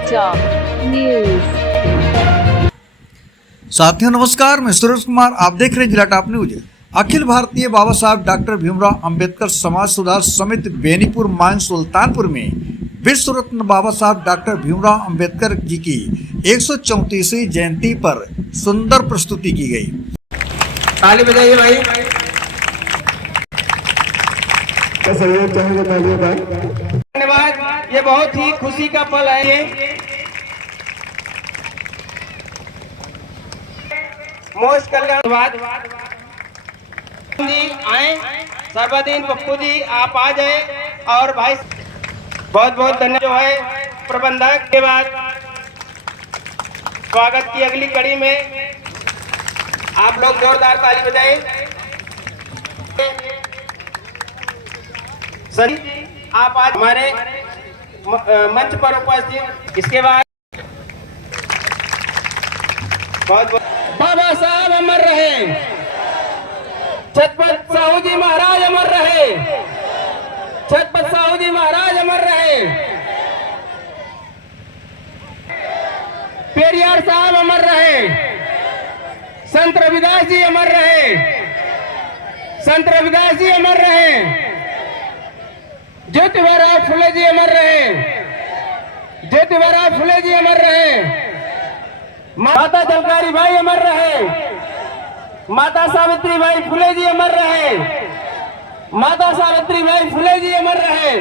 समाचार न्यूज। साथियों नमस्कार, मैं सुरेश कुमार, आप देख रहे हैं जिला टॉप न्यूज। अखिल भारतीय बाबा साहब डॉक्टर भीमराव अंबेडकर समाज सुधार समिति बेनीपुर माइन सुल्तानपुर में विश्व रत्न बाबा साहब डॉक्टर भीमराव अंबेडकर जी की 134वीं जयंती पर सुंदर प्रस्तुति की गई। ताली बजाइए भाई। धन्यवाद, ये बहुत ही खुशी का पल है। ये मोस्ट कल्याणवाद जी आए, सर्वदीन पप्पू जी आप आ जाए और भाई बहुत बहुत धन्यवाद जो है प्रबंधक के बाद स्वागत की अगली कड़ी में आप लोग जोरदार ताली बजाएं। सर आप आज हमारे मंच पर उपस्थित। इसके बाद बहुत बाबा साहब अमर रहे, छत्रपति साहू जी महाराज अमर रहे, छत्रपति साहू जी महाराज अमर रहे, पेरियार साहब अमर रहे, संत रविदास जी अमर रहे, संत रविदास जी अमर रहे, ज्योतिबा फुले जी अमर रहे, ज्योतिबा फुले जी अमर रहे, माता झलकारी भाई अमर रहे, माता सावित्री भाई फुले जी अमर रहे, माता सावित्री भाई फुले जी अमर रहे।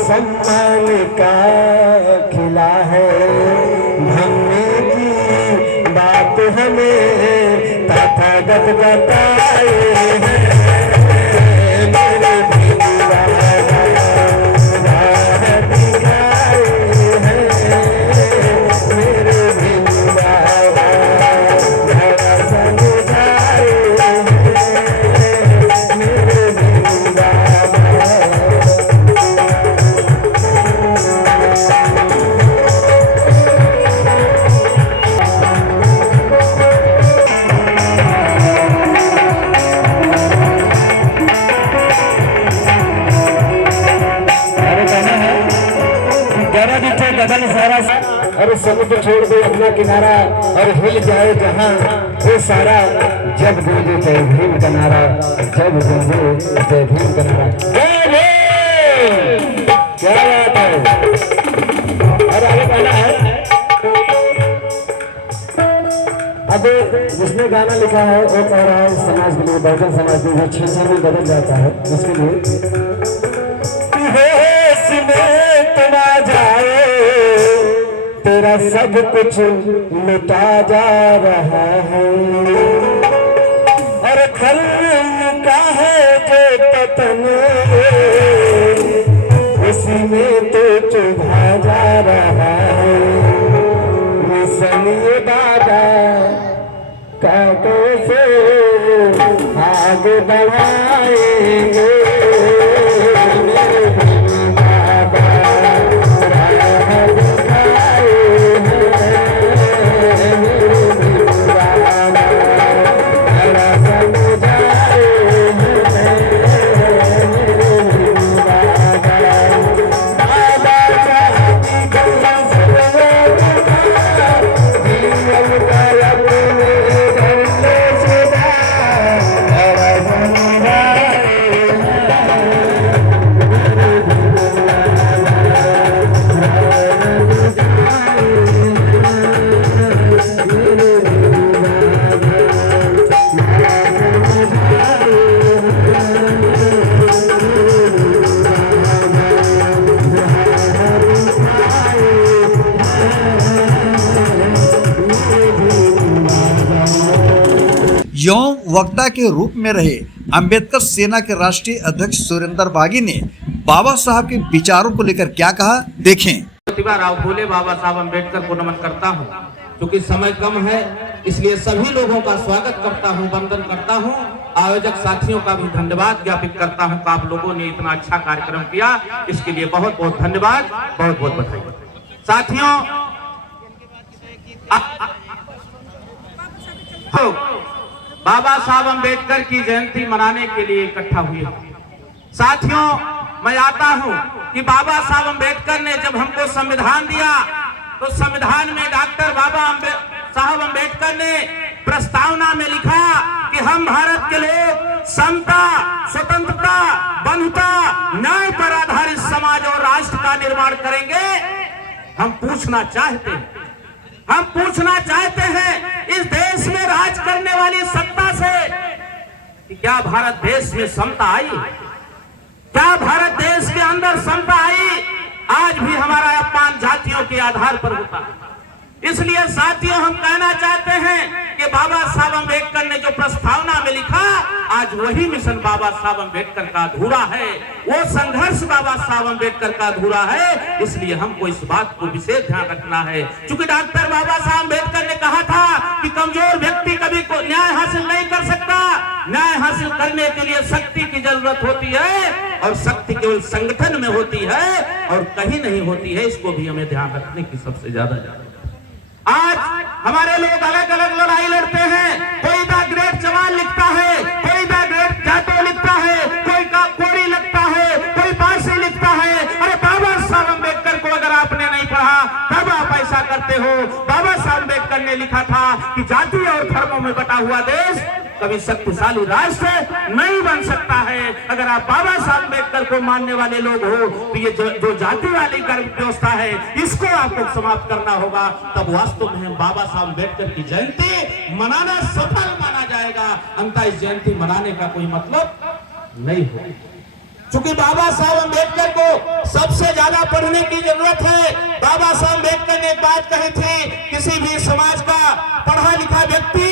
सम्मान का खिला है, धन्य की बात हमें तथागत बताए हैं। और समुद्र छोड़ दे अपना किनारा और हिल जाए जहां वो सारा, जब गूंजे जय भीम का नारा, जब गूंजे जय भीम का नारा। क्या बात है। और आगे गाना है, अब जिसने गाना लिखा है वो कह रहा है समाज के लिए, बहुजन समाज के लिए 6 में बदल जाता है, उसके लिए तेरा सब कुछ मिटा जा रहा है, और खर्म का है जो पतन उसी में तो चुभा जा रहा है। मिशन ये दादा कांटों से आगे बढ़ाएंगे। वक्ता के रूप में रहे अंबेडकर सेना के राष्ट्रीय अध्यक्ष सुरेंद्र बागी ने बाबा साहब के विचारों को लेकर क्या कहा, देखें। प्रतिभा राव फूले बाबा साहब अंबेडकर को नमन करता हूँ। क्योंकि समय कम है इसलिए सभी लोगों का स्वागत करता हूँ, वंदन करता हूँ। आयोजक साथियों का भी धन्यवाद ज्ञापित करता हूँ कि आप लोगों ने इतना अच्छा कार्यक्रम किया, इसके लिए बहुत बहुत धन्यवाद, बहुत बहुत बधाई। साथियों, बाबा साहब अंबेडकर की जयंती मनाने के लिए इकट्ठा हुए। साथियों, मैं आता हूं कि बाबा साहब अंबेडकर ने जब हमको संविधान दिया तो संविधान में डॉक्टर बाबा साहब अंबेडकर ने प्रस्तावना में लिखा कि हम भारत के लोग समता, स्वतंत्रता, बंधुता, न्याय पर आधारित समाज और राष्ट्र का निर्माण करेंगे। हम पूछना चाहते हैं इस देश में राज करने वाली सत्ता से कि क्या भारत देश में समता आई? क्या भारत देश के अंदर समता आई? आज भी हमारा अपमान जातियों के आधार पर होता है। इसलिए साथियों, हम कहना चाहते हैं कि बाबा साहब अंबेडकर ने जो प्रस्तावना में लिखा, आज वही मिशन बाबा साहब अंबेडकर का अधूरा है, वो संघर्ष बाबा साहब अंबेडकर का अधूरा है। इसलिए हमको इस बात को विशेष ध्यान रखना है। क्योंकि डॉक्टर बाबा साहब अंबेडकर ने कहा था कि कमजोर व्यक्ति कभी न्याय हासिल नहीं कर सकता। न्याय हासिल करने के लिए शक्ति की जरूरत होती है और शक्ति केवल संगठन में होती है और कहीं नहीं होती है। इसको भी हमें ध्यान रखने की सबसे ज्यादा आज हमारे लोग अलग अलग लड़ाई लड़ते हैं। कोई द ग्रेट जवान लिखता है, कोई द ग्रेट जाटो लिखता है, कोई कोरी लिखता है, कोई पारसी लिखता है। अरे बाबा साहब अंबेडकर को अगर आपने नहीं पढ़ा तब आप ऐसा करते हो। बाबा साहब अंबेडकर ने लिखा था कि जाति और धर्मों में बटा हुआ देश कभी शक्तिशाली राष्ट्र नहीं बन सकता है। अगर आप बाबा साहब अंबेडकर को मानने वाले लोग हो तो ये जो जाति वाली व्यवस्था है इसको आपको समाप्त करना होगा। तब वास्तव में बाबा साहब अंबेडकर की जयंती मनाना सफल माना जाएगा। अन्यथा इस जयंती मनाने का कोई मतलब नहीं हो। क्योंकि बाबा साहब अंबेडकर को सबसे ज्यादा पढ़ने की जरूरत है। बाबा साहब अंबेडकर ने एक बात कही थी, किसी भी समाज का पढ़ा लिखा व्यक्ति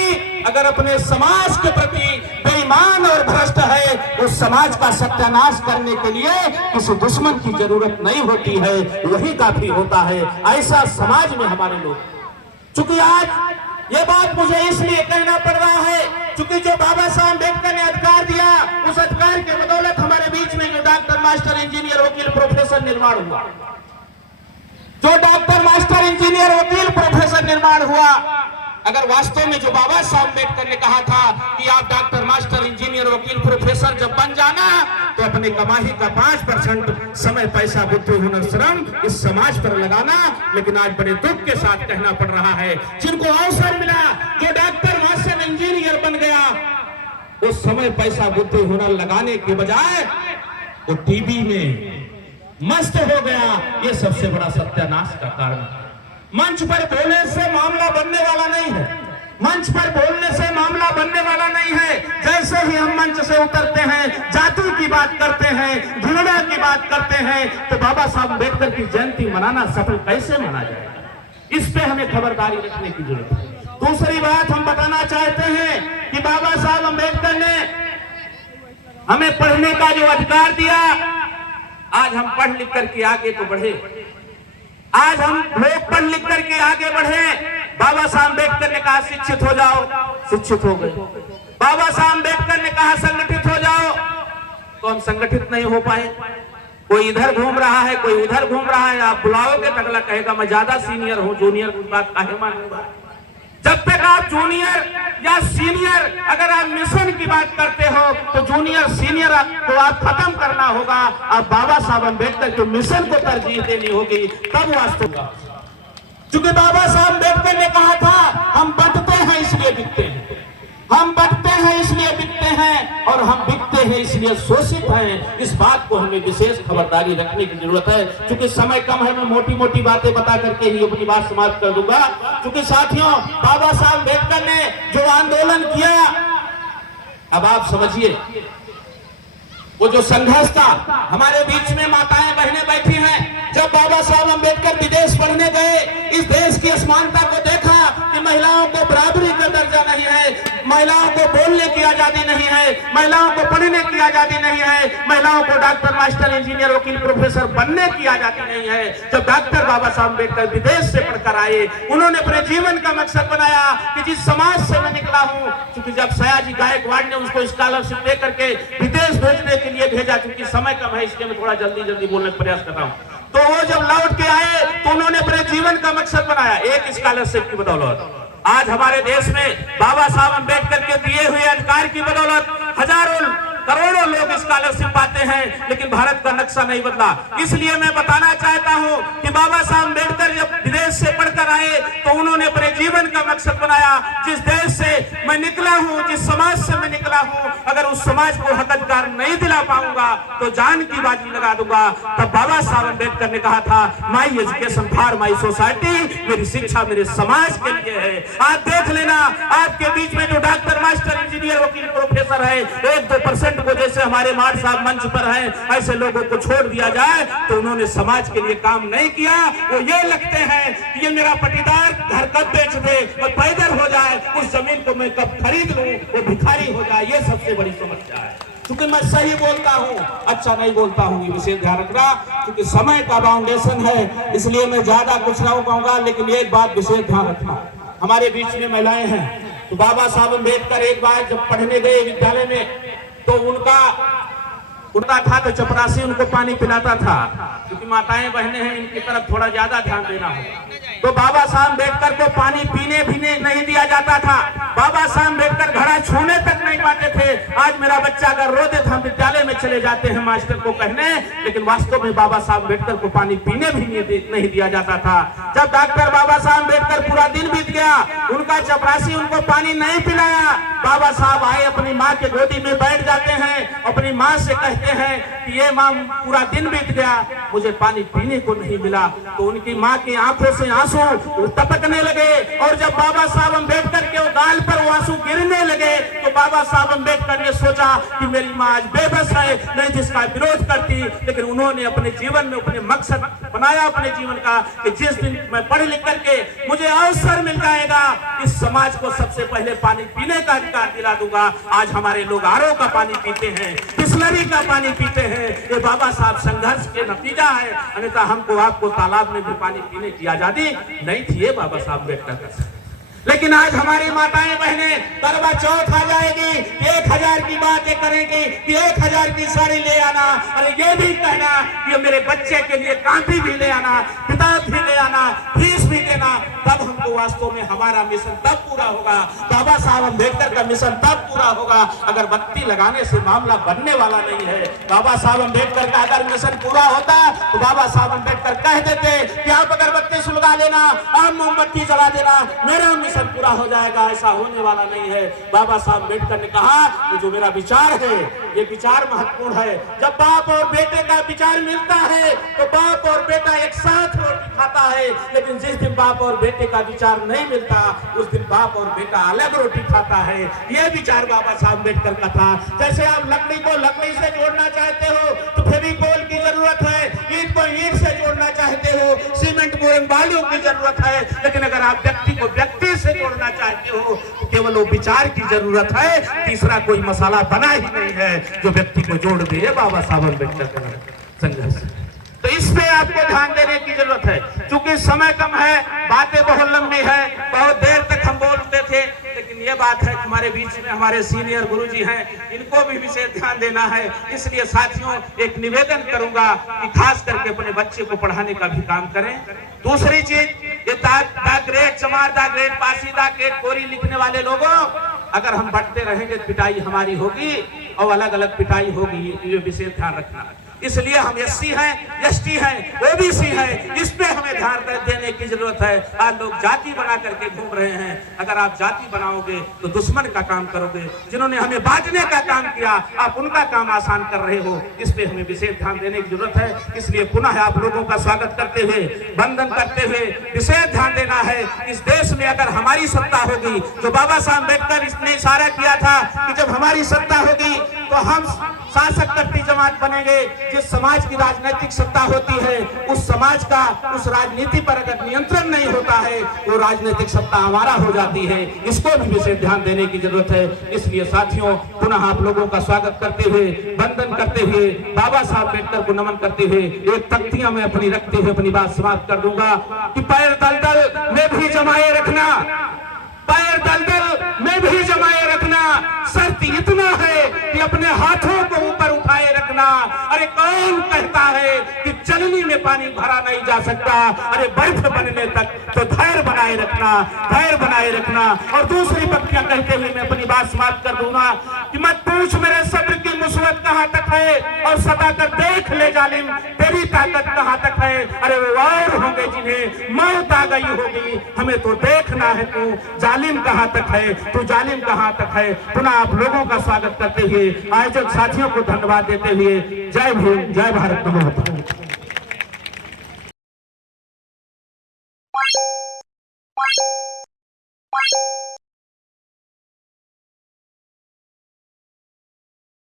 अगर अपने समाज के प्रति बेईमान और भ्रष्ट है, उस समाज का सत्यानाश करने के लिए किसी दुश्मन की जरूरत नहीं होती है, वही काफी होता है। ऐसा समाज में हमारे लोग, चूंकि आज ये बात मुझे इसलिए कहना पड़ रहा है क्योंकि जो बाबा साहब अंबेडकर ने अधिकार दिया, उस अधिकार के बदौलत हमारे बीच में जो डॉक्टर, मास्टर, इंजीनियर, वकील, प्रोफेसर निर्माण हुआ, जो डॉक्टर, मास्टर, इंजीनियर, वकील, प्रोफेसर निर्माण हुआ, अगर वास्तव में जो बाबा साहब अंबेडकर ने कहा था कि आप डॉक्टर, मास्टर, इंजीनियर, वकील, प्रोफेसर जब बन जाना तो अपने कमाई का 5% समय, पैसा, बुद्धि, हुनर, श्रम इस समाज पर लगाना। लेकिन आज बड़े दुख के साथ कहना पड़ रहा है, जिनको अवसर मिला, जो डॉक्टर, मास्टर, इंजीनियर बन गया, उस समय, पैसा, बुद्धि, हुनर लगाने के बजाय वो टीवी में मस्त हो गया। ये सबसे बड़ा सत्यानाश का कारण है। मंच पर बोलने से मामला बनने वाला नहीं है। मंच पर बोलने से मामला बनने वाला नहीं है। जैसे ही हम मंच से उतरते हैं, जाति की बात करते हैं, घृणा की बात करते हैं, तो बाबा साहब अंबेडकर की जयंती मनाना सफल कैसे माना जाएगा? इस पे हमें खबरदारी रखने की जरूरत है। दूसरी बात हम बताना चाहते हैं कि बाबा साहब अंबेडकर ने हमें पढ़ने का जो अधिकार दिया, आज हम पढ़ लिख करके आगे तो बढ़े। आज हम लोग पढ़ लिख करके आगे बढ़े। बाबा साहब अंबेडकर ने कहा शिक्षित हो जाओ, शिक्षित हो गए। बाबा साहब अंबेडकर ने कहा संगठित हो जाओ, तो हम संगठित नहीं हो पाए। कोई इधर घूम रहा है, कोई उधर घूम रहा है। आप बुलाओगे तो अगला कहेगा मैं ज्यादा सीनियर हूं, जूनियर की बात काहे मानूंगा। जब तक आप जूनियर या सीनियर, अगर आप मिशन की बात करते हो तो जूनियर, सीनियर तो आप खत्म करना होगा। अब बाबा साहब अंबेडकर के मिशन को तरजीह देनी होगी, तब वास्तव का। क्योंकि बाबा साहब अंबेडकर ने कहा था हम बंटते हैं इसलिए बिकते हैं, हम बंटते हैं इसलिए बिकते हैं, और हम बिकते हैं इसलिए शोषित हैं। इस बात को हमें विशेष खबरदारी रखने की जरूरत है। क्योंकि समय कम है, मैं मोटी मोटी बातें बता करके ही अपनी बात समाप्त कर दूंगा। क्योंकि साथियों, बाबा साहब अंबेडकर ने जो आंदोलन किया, अब आप समझिए, वो जो संघर्ष था, हमारे बीच में माताएं बहनें बैठी हैं। जब बाबा साहब अंबेडकर विदेश पढ़ने गए, इस देश की असमानता को देखा कि महिलाओं को बराबरी का दर्जा नहीं है, महिलाओं को बोलने की आजादी नहीं है, महिलाओं को पढ़ने की आजादी नहीं है, महिलाओं को डॉक्टर, मास्टर, इंजीनियर, वकील, प्रोफेसर बनने की आजादी नहीं है। जब डॉक्टर बाबा साहब अम्बेडकर विदेश से पढ़कर आए, उन्होंने अपने जीवन का मकसद बनाया कि जिस समाज से मैं निकला हूँ, क्योंकि जब सयाजी गायकवाड़ ने उसको स्कॉलरशिप दे करके विदेश भेजने के लिए भेजा, क्योंकि समय कम है इसलिए मैं थोड़ा जल्दी बोलने का प्रयास कर रहा हूँ, तो वो जब लौट के आए तो उन्होंने अपने जीवन का मकसद बनाया एक स्कॉलरशिप की बदौलत। आज हमारे देश में बाबा साहब अम्बेडकर के दिए हुए अधिकार की बदौलत हजारों करोड़ों लोग स्कॉलरशिप पाते हैं, लेकिन भारत का नक्शा नहीं बदला। इसलिए मैं बताना चाहता हूं कि बाबा साहब अम्बेडकर जब विदेश से पढ़कर आए तो उन्होंने अपने जीवन का मकसद बनाया, जिस देश से मैं निकला हूं, जिस समाज से मैं निकला हूं, अगर उस समाज को हक अधिकार नहीं दिला पाऊंगा तो जान की बाजी लगा दूंगा। तब बाबा साहब अम्बेडकर ने कहा था, my education for my society, मेरी शिक्षा मेरे समाज के लिए है। आज देख लेना, आपके बीच में जो डॉक्टर, मास्टर, इंजीनियर, वकील, प्रोफेसर है, 1-2% को जैसे हमारे मार साहब मंच पर हैं, ऐसे लोगों को छोड़ दिया जाए तो उन्होंने समाज के लिए काम नहीं किया। वो ये लगते हैं कि ये मेरा पटीदार घर कब बेच दे और पैदल हो जाए, उस जमीन को मैं कब खरीद लूं, वो भिखारी हो जाए, ये सबसे बड़ी समस्या है। क्योंकि मैं सही बोलता हूँ, अच्छा नहीं बोलता हूँ, ये विशेष ध्यान रखना, क्योंकि समय का बाउंडेशन है, इसलिए मैं ज्यादा कुछ नहीं कहूंगा, लेकिन एक बात विशेष ध्यान रखना, हमारे बीच में महिलाएं हैं, तो बाबा साहब अम्बेडकर एक बार जब पढ़ने गए विद्यालय में तो उनका था तो चपरासी उनको पानी पिलाता था, क्योंकि माताएं बहनें हैं, इनकी तरफ थोड़ा ज्यादा ध्यान देना होगा। तो बाबा साहब अम्बेडकर को पानी पीने भी नहीं दिया जाता था, बाबा साहब अम्बेडकर घड़ा छूने तक नहीं पाते थे। आज मेरा बच्चा अगर रो दे तो हम विद्यालय में चले जाते हैं मास्टर को कहने, लेकिन वास्तव में बाबा साहब अम्बेडकर को पानी पीने भी नहीं दिया जाता था। जब डॉक्टर बाबा साहब अम्बेडकर पूरा दिन बीत गया, उनका चपरासी उनको पानी नहीं पिलाया, बाबा साहब आए, अपनी माँ के गोदी में बैठ जाते हैं, अपनी माँ से कहते हैं कि ये माँ पूरा दिन बीत गया, मुझे पानी पीने को नहीं मिला। तो उनकी माँ की आंखों से आंसू टपकने लगे, और जब बाबा साहब अम्बेडकर के गाल पर वो आंसू गिरने लगे तो बाबा साहब अम्बेडकर ने सोचा कि मेरी माँ आज बेबस है, नहीं जिसका विरोध करती, लेकिन उन्होंने अपने जीवन में अपने मकसद बनाया अपने जीवन का कि जिस दिन मैं पढ़ लिख करके मुझे अवसर मिल जाएगा, इस समाज को सबसे पहले पानी पीने का अधिकार दिला दूंगा। आज हमारे लोग आरओ का पानी पीते हैं, बिस्लरी का पानी पीते हैं, ये बाबा साहब संघर्ष के नतीजा है, अन्यथा हमको आपको तालाब में भी पानी पीने की आजादी नहीं थी ये बाबा साहब अम्बेडकर का। लेकिन आज हमारी माताएं बहनें करवा चौथ आ जाएगी, 1000 की बातें करेंगी कि 1000 की साड़ी ले आना, अरे ये भी कहना कि मेरे बच्चे के लिए कॉपी भी ले आना, किताब भी ले आना, फीस भी देना, तब हमको वास्तव में हमारा मिशन तब पूरा होगा। बाबा साहब अम्बेडकर का मिशन तब पूरा होगा, अगर बत्ती लगाने से मामला बनने वाला नहीं है। बाबा साहब अम्बेडकर का अगर मिशन पूरा होता तो बाबा साहब अम्बेडकर कह देते कि आप अगरबत्ती सुलगा लेना, आप मोमबत्ती जला देना, मेरा मिशन पूरा हो जाएगा। ऐसा होने वाला नहीं है। बाबा साहब अम्बेडकर ने कहा कि जो मेरा विचार है ये विचार महत्वपूर्ण है। जब बाप और बेटे का विचार मिलता है तो बाप और बेटा एक साथ रोटी खाता है, लेकिन जिस दिन बाप और बेटे का विचार नहीं मिलता उस दिन बाप और बेटा अलग रोटी खाता है। ये विचार बाबा साहब अम्बेडकर का था। जैसे आप लकड़ी को लकड़ी से जोड़ना चाहते हो तो फेविकोल की जरूरत है, ईंट को ईंट से जोड़ना चाहते हो, सीमेंट बोरन बालू की जरूरत है, लेकिन अगर आप व्यक्ति को व्यक्ति से जोड़ना चाहते हो तो केवल वो विचार की जरूरत है, तीसरा कोई मसाला बना ही नहीं है जो व्यक्ति को जोड़ दे। बाबा साहब अम्बेडकर का संघर्ष, तो इस पे आपको ध्यान देने की जरूरत है। क्योंकि समय कम है, बातें बहुत लंबी है, बहुत देर तक हम बोलते थे, लेकिन ये बात है हमारे बीच में हमारे सीनियर गुरुजी हैं, इनको भी विशेष ध्यान देना है। इसलिए साथियों एक निवेदन करूंगा कि खास करके अपने बच्चे को पढ़ाने का भी काम करें। दूसरी चीज, ये दा ग्रेड चमार, दा ग्रेड पासी, दा ग्रेड कोरी लिखने वाले लोगों, अगर हम बढ़ते रहेंगे तो पिटाई हमारी होगी और अलग अलग पिटाई होगी, ये विशेष ध्यान रखना। इसलिए हम एससी हैं, एसटी हैं, ओबीसी हैं, इस पे हमें ध्यान देने की जरूरत है। आज लोग जाति बना करके घूम रहे हैं। अगर आप जाति बनाओगे तो दुश्मन का काम करोगे। जिन्होंने हमें बांटने का काम किया आप उनका काम आसान कर रहे हो, इस पे हमें विशेष ध्यान देने की जरूरत है। इसलिए पुनः आप लोगों का स्वागत करते हुए, वंदन करते हुए विशेष ध्यान देना है। इस देश में अगर हमारी सत्ता होगी, जो बाबा साहब अम्बेडकर इसने इशारा किया था कि जब हमारी सत्ता होगी तो हम शासक करती जमात बनेंगे। जिस समाज की राजनीतिक सत्ता होती है उस समाज का उस राजनीति पर अगर नियंत्रण नहीं होता है वो राजनीतिक सत्ता हमारा हो जाती है। इसको भी विशेष ध्यान देने की जरूरत है। इसलिए साथियों, पुनः आप लोगों का स्वागत करते हुए, वंदन करते हुए, बाबा साहब अम्बेडकर को नमन करते हुए एक तख्तियां में अपनी रखते हुए अपनी बात समाप्त कर दूंगा कि पैर दलदल में भी जमाए रखना, पैर दलदल में भी जमाए रखना, शर्त इतना है कि अपने हाथों को ऊपर उठाए रखना। अरे कौन कहता है कि चलनी में पानी भरा नहीं जा सकता? अरे बर्फ बनने तक तो धैर्य बनाए रखना, धैर्य बनाए रखना। और दूसरी पंक्तियां कहते हुए मैं अपनी बात समाप्त कर दूंगा कि मत पूछ मेरे सब्र की मुसीबत कहां तक है, और सदा कर देख ले जालिम तेरी ताकत कहां तक है। अरे वो और होंगे जिन्हें मौत आ गई होगी, हमें तो देखना है तू जालिम कहां तक है, तू जालिम कहां तक है। पुनः आप लोगों का स्वागत करते हुए, आयोजक साथियों को धन्यवाद देते हुए, जय भीम, जय भारत, नमो बुद्धाय।